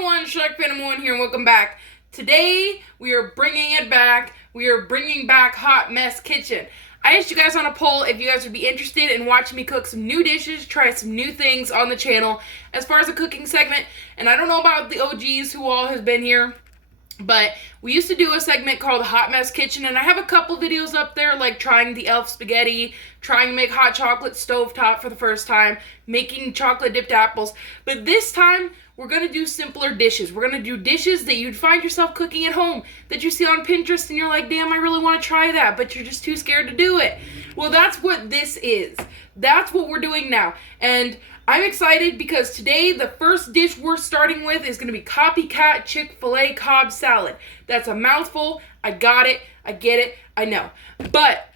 everyone, Shark Phantom 1 here and welcome back. Today, we are bringing it back. We are bringing back Hot Mess Kitchen. I asked you guys on a poll if you guys would be interested in watching me cook some new dishes, try some new things on the channel as far as a cooking segment. And I don't know about the OGs who all have been here, but we used to do a segment called Hot Mess Kitchen, and I have a couple videos up there, like trying the elf spaghetti, trying to make hot chocolate stovetop for the first time, making chocolate dipped apples. But this time, we're going to do simpler dishes. We're going to do dishes that you'd find yourself cooking at home, that you see on Pinterest, and you're like, damn, I really want to try that, but you're just too scared to do it. Well, that's what this is. That's what we're doing now. And I'm excited because today the first dish we're starting with is going to be CopyCat Chick-fil-A Cobb salad. That's a mouthful. I got it. I get it. I know. But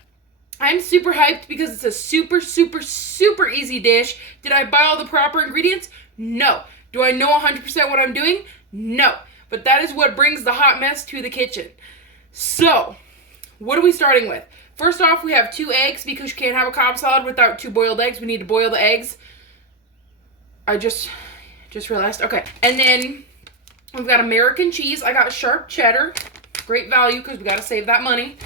I'm super hyped because it's a super, super, super easy dish. Did I buy all the proper ingredients? No. Do I know 100% what I'm doing? No. But that is what brings the hot mess to the kitchen. So, what are we starting with? First off, we have 2 eggs because you can't have a Cobb salad without 2 boiled eggs. We need to boil the eggs. I just realized. Okay. And then we've got American cheese. I got sharp cheddar. Great value because we got to save that money.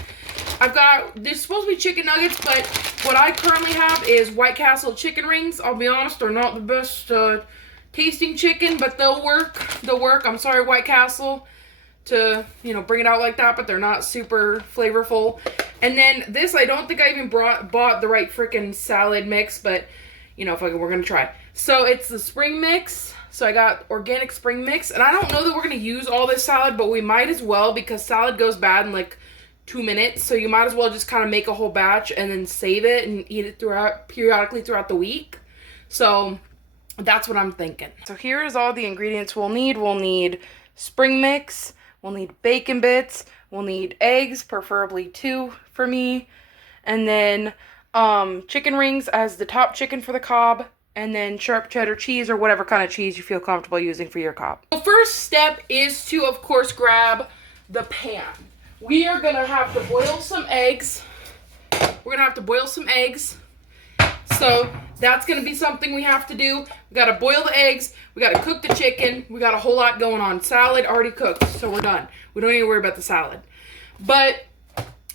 There's supposed to be chicken nuggets, but what I currently have is White Castle chicken rings. I'll be honest, they're not the best tasting chicken, but they'll work. They'll work. I'm sorry, White Castle, to, bring it out like that, but they're not super flavorful. And then this, I don't think I even bought the right freaking salad mix, but, we're going to try. So it's the spring mix. So I got organic spring mix, and I don't know that we're going to use all this salad, but we might as well because salad goes bad in like 2 minutes. So you might as well just kind of make a whole batch and then save it and eat it periodically throughout the week. So that's what I'm thinking. So here is all the ingredients we'll need. We'll need spring mix. We'll need bacon bits. We'll need eggs, preferably 2 for me. And then chicken rings as the top chicken for the Cobb. And then sharp cheddar cheese or whatever kind of cheese you feel comfortable using for your Cobb. The first step is to, of course, grab the pan. We are going to have to boil some eggs. We're going to have to boil some eggs. So that's going to be something we have to do. We got to boil the eggs. We got to cook the chicken. We got a whole lot going on. Salad already cooked, so we're done. We don't need to worry about the salad. But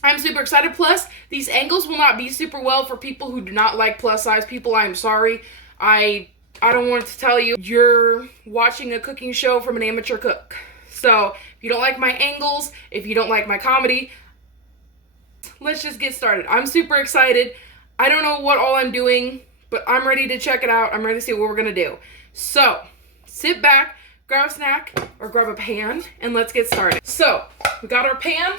I'm super excited. Plus, these angles will not be super well for people who do not like plus size people. I am sorry. I don't want to tell you, you're watching a cooking show from an amateur cook. So if you don't like my angles, if you don't like my comedy, let's just get started. I'm super excited. I don't know what all I'm doing, but I'm ready to check it out. I'm ready to see what we're going to do. So sit back, grab a snack, or grab a pan, and let's get started. So we got our pan.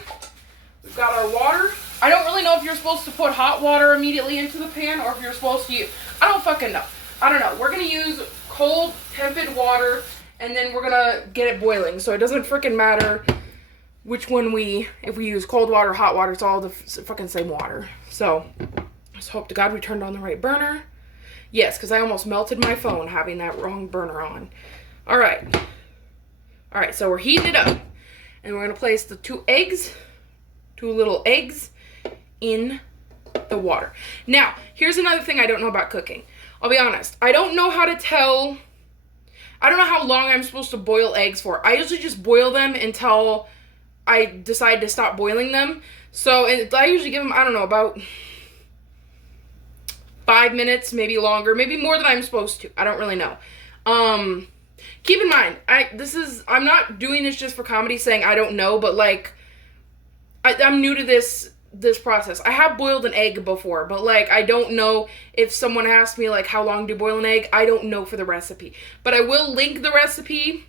We've got our water. I don't really know if you're supposed to put hot water immediately into the pan or if you're supposed to use, I don't fucking know. I don't know. We're going to use cold, tepid water, and then we're going to get it boiling. So it doesn't freaking matter which one if we use cold water or hot water, it's all the fucking same water. So just hope to God we turned on the right burner. Yes, because I almost melted my phone having that wrong burner on. All right. All right, so we're heating it up. And we're going to place the 2 little eggs in the water. Now, here's another thing I don't know about cooking. I'll be honest. I don't know how long I'm supposed to boil eggs for. I usually just boil them until I decide to stop boiling them. So, and I usually give them, I don't know, about 5 minutes, maybe longer, maybe more than I'm supposed to. I don't really know. Keep in mind, I'm not doing this just for comedy saying I don't know, but like, I'm new to this process. I have boiled an egg before, but like, I don't know if someone asked me like, how long do you boil an egg? I don't know for the recipe, but I will link the recipe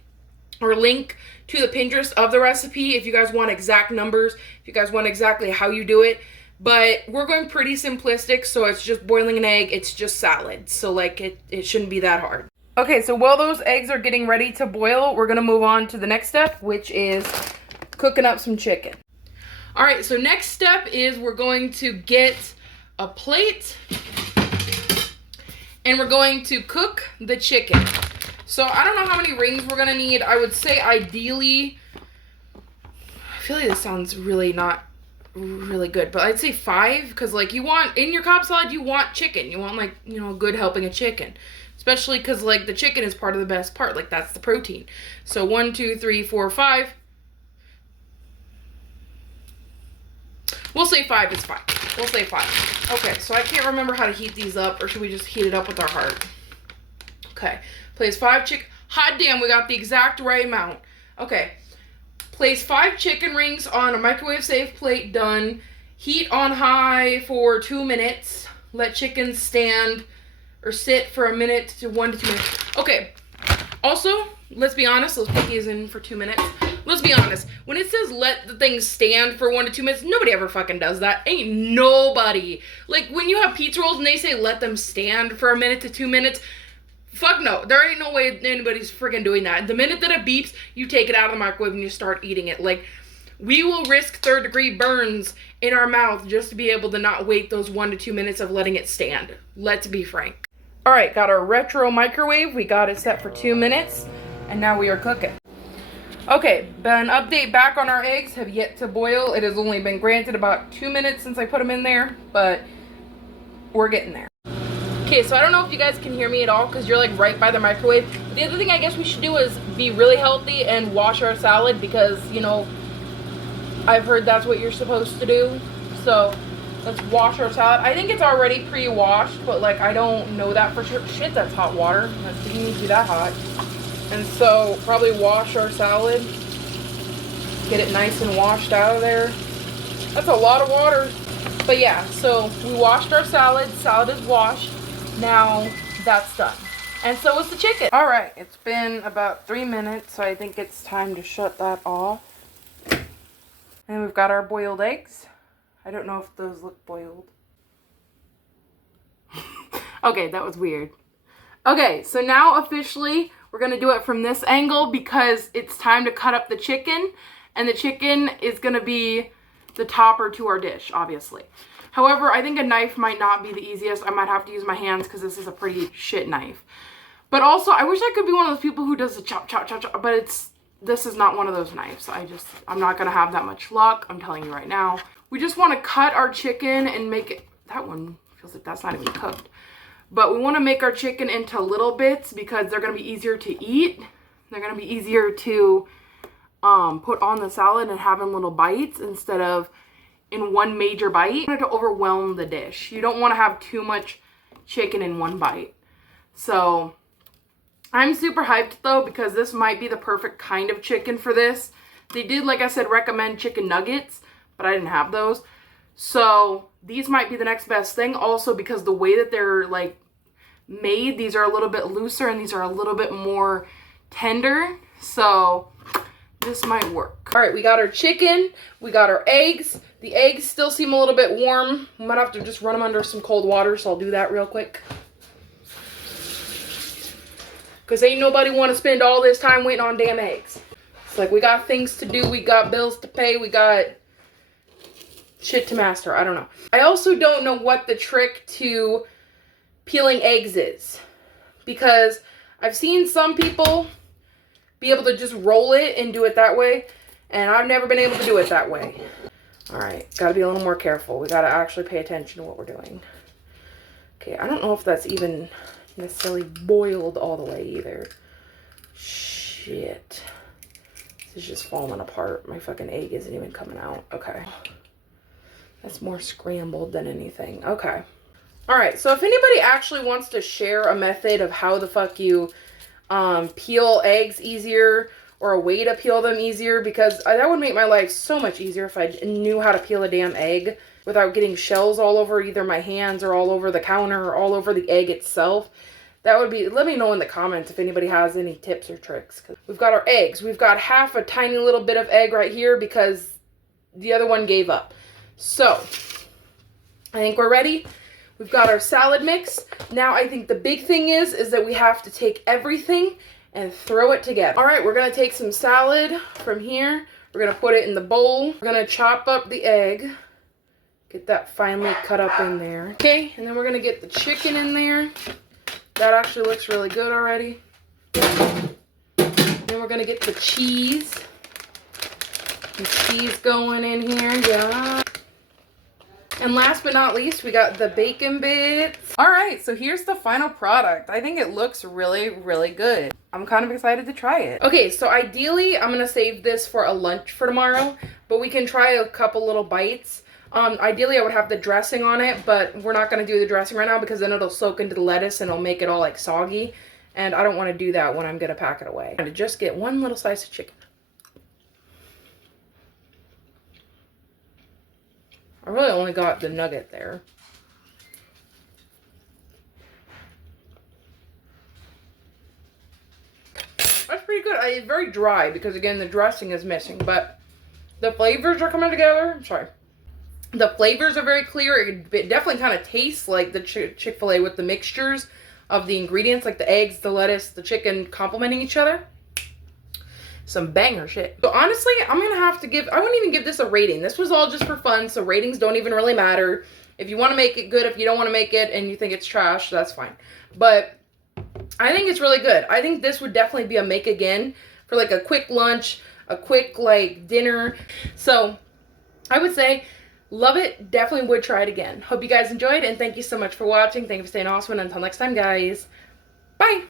or link to the Pinterest of the recipe if you guys want exact numbers, if you guys want exactly how you do it. But we're going pretty simplistic, so it's just boiling an egg. It's just salad, so like it shouldn't be that hard. Okay, so while those eggs are getting ready to boil, we're gonna move on to the next step, which is cooking up some chicken. All right, so next step is we're going to get a plate and we're going to cook the chicken. So I don't know how many rings we're gonna need. I would say ideally, I feel like this sounds really not really good, but I'd say 5, because like in your Cobb salad, you want chicken. You want like, a good helping of chicken. especially because like the chicken is part of the best part. Like that's the protein. So 1, 2, 3, 4, 5. We'll say 5 is fine. We'll say 5. Okay, so I can't remember how to heat these up, or should we just heat it up with our heart? Okay, place 5 chicken. Hot damn, we got the exact right amount. Okay, place 5 chicken rings on a microwave safe plate. Done. Heat on high for 2 minutes. Let chicken stand or sit for a minute to 1 to 2 minutes. Okay. Also, let's be honest. Let's put these in for 2 minutes. Let's be honest. When it says let the thing stand for 1 to 2 minutes, nobody ever fucking does that. Ain't nobody. Like, when you have pizza rolls and they say let them stand for a minute to 2 minutes, fuck no. There ain't no way anybody's freaking doing that. The minute that it beeps, you take it out of the microwave and you start eating it. Like, we will risk 3rd-degree burns in our mouth just to be able to not wait those 1 to 2 minutes of letting it stand. Let's be frank. All right, got our retro microwave. We got it set for 2 minutes, and now we are cooking. Okay, an update back on our eggs have yet to boil. It has only been granted about 2 minutes since I put them in there, but we're getting there. Okay, so I don't know if you guys can hear me at all because you're like right by the microwave. The other thing I guess we should do is be really healthy and wash our salad because, you know, I've heard that's what you're supposed to do. So let's wash our salad. I think it's already pre-washed, but like I don't know that for sure. Shit, that's hot water. That didn't need to be that hot. And so probably wash our salad. Get it nice and washed out of there. That's a lot of water. But yeah, so we washed our salad. Salad is washed. Now that's done. And so is the chicken. All right, it's been about 3 minutes, so I think it's time to shut that off. And we've got our boiled eggs. I don't know if those look boiled. Okay, that was weird. Okay, so now officially we're gonna do it from this angle because it's time to cut up the chicken, and the chicken is gonna be the topper to our dish, obviously. However, I think a knife might not be the easiest. I might have to use my hands because this is a pretty shit knife. But also, I wish I could be one of those people who does the chop, chop, chop, chop, but this is not one of those knives. I'm not gonna have that much luck. I'm telling you right now. We just want to cut our chicken and make it, that one feels like that's not even cooked. But we want to make our chicken into little bits because they're going to be easier to eat. They're going to be easier to put on the salad and have in little bites instead of in one major bite. To overwhelm the dish. You don't want to have too much chicken in one bite. So I'm super hyped though because this might be the perfect kind of chicken for this. They did, like I said, recommend chicken nuggets, but I didn't have those. So these might be the next best thing. Also because the way that they're like made, these are a little bit looser and these are a little bit more tender. So this might work. All right, we got our chicken. We got our eggs. The eggs still seem a little bit warm. We might have to just run them under some cold water. So I'll do that real quick. Because ain't nobody want to spend all this time waiting on damn eggs. It's like we got things to do. We got bills to pay. We got shit to master. I don't know. I also don't know what the trick to peeling eggs is. Because I've seen some people be able to just roll it and do it that way. And I've never been able to do it that way. Alright, gotta be a little more careful. We gotta actually pay attention to what we're doing. Okay, I don't know if that's even necessarily boiled all the way either. Shit. This is just falling apart. My fucking egg isn't even coming out. Okay. That's more scrambled than anything. Okay. Alright, so if anybody actually wants to share a method of how the fuck you peel eggs easier or a way to peel them easier, because that would make my life so much easier if I knew how to peel a damn egg without getting shells all over either my hands or all over the counter or all over the egg itself. That would be, let me know in the comments if anybody has any tips or tricks. We've got our eggs. We've got half a tiny little bit of egg right here because the other one gave up. So, I think we're ready. We've got our salad mix. Now, I think the big thing is that we have to take everything and throw it together. All right, we're gonna take some salad from here. We're gonna put it in the bowl. We're gonna chop up the egg. Get that finely cut up in there. Okay, and then we're gonna get the chicken in there. That actually looks really good already. Then we're gonna get the cheese. The cheese going in here, yeah. And last but not least, we got the bacon bits. All right, so here's the final product. I think it looks really, really good. I'm kind of excited to try it. Okay, so ideally, I'm gonna save this for a lunch for tomorrow, but we can try a couple little bites. Ideally, I would have the dressing on it, but we're not gonna do the dressing right now because then it'll soak into the lettuce and it'll make it all like soggy. And I don't wanna do that when I'm gonna pack it away. I'm gonna just get one little slice of chicken. I really only got the nugget there. That's pretty good. It's very dry because, again, the dressing is missing, but the flavors are coming together. I'm sorry. The flavors are very clear. It definitely kind of tastes like the Chick-fil-A with the mixtures of the ingredients, like the eggs, the lettuce, the chicken complementing each other. Some banger shit. So honestly, I'm going to have to give, I wouldn't even give this a rating. This was all just for fun, so ratings don't even really matter. If you want to make it good, if you don't want to make it and you think it's trash, that's fine. But I think it's really good. I think this would definitely be a make again for like a quick lunch, a quick like dinner. So I would say love it. Definitely would try it again. Hope you guys enjoyed and thank you so much for watching. Thank you for staying awesome and until next time, guys. Bye.